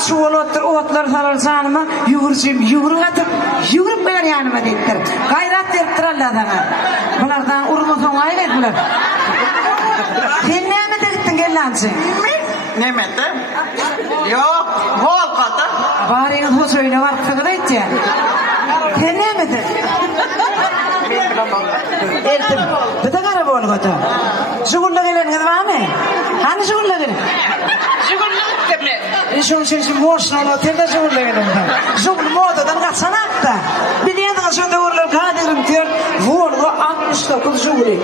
şu otlar sarar canıma yugurip atıp yugurip beler yanıma deyiptir. Gayrat deriptir Allah'dan. Bulardan urmasam aylet bular. Sen neyme de gittin gellansı? Nemeti? Yok, Volka'da. Bari o söyle var kısa etti. Sen neyme de? Eltim. Bir de kara Volka'da. Şugulla gelen kız var mı? Hani şugulla gelen? Şun boşuna otelde şugulla gelen. Şugul modadan kaçsana hatta. Biliyordun şunda uğurlar kadirim diyor. Volga 69 şuguli.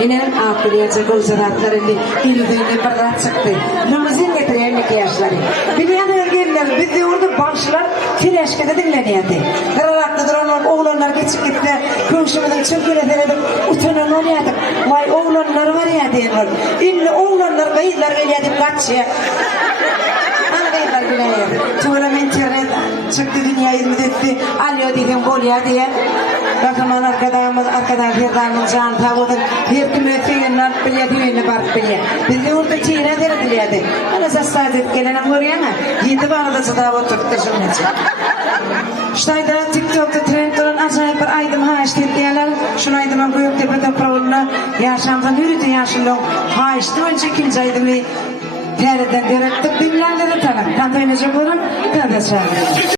İnelim akıllıca kılcıratlarını ildiğini bardak çıktı. Limuzin getiriyor 12 yaşları. Biliyordun ergenler biz de orada başlar fileşkede dinleniyordu. Kararakta duran oğlanlar geçip gitti. Köşümüzün çöküle denedim. Utanan oynayadık. Vay oğlanlar var ya diyorlar. İnli oğlanlar kayıtlar geliyordu kaçıyor. Ana kayıtlar geliyordu. Sonra internet çıktı dünya hizmet etti. Alo dedim bolya diye. Bakımdan arkadan firdanın can tavudun bir kümetiyle bilyetiyle bark bilye. Biz de orada çiğne derdilyedi. Ana sassadet gelenem oraya mı? Yedi bana da sıdav oturttu şunun. Ştayda TikTok'ta trend olan acayip bir aydım haştı diyorlar. Şunu aydıma büyük tepede pravunla yaşamdan yürüdü yaşında. Haştı önce ikinci aydımı teriden direktip dinlerleri tanım. Tantayınca bulun, tantayınca bulun.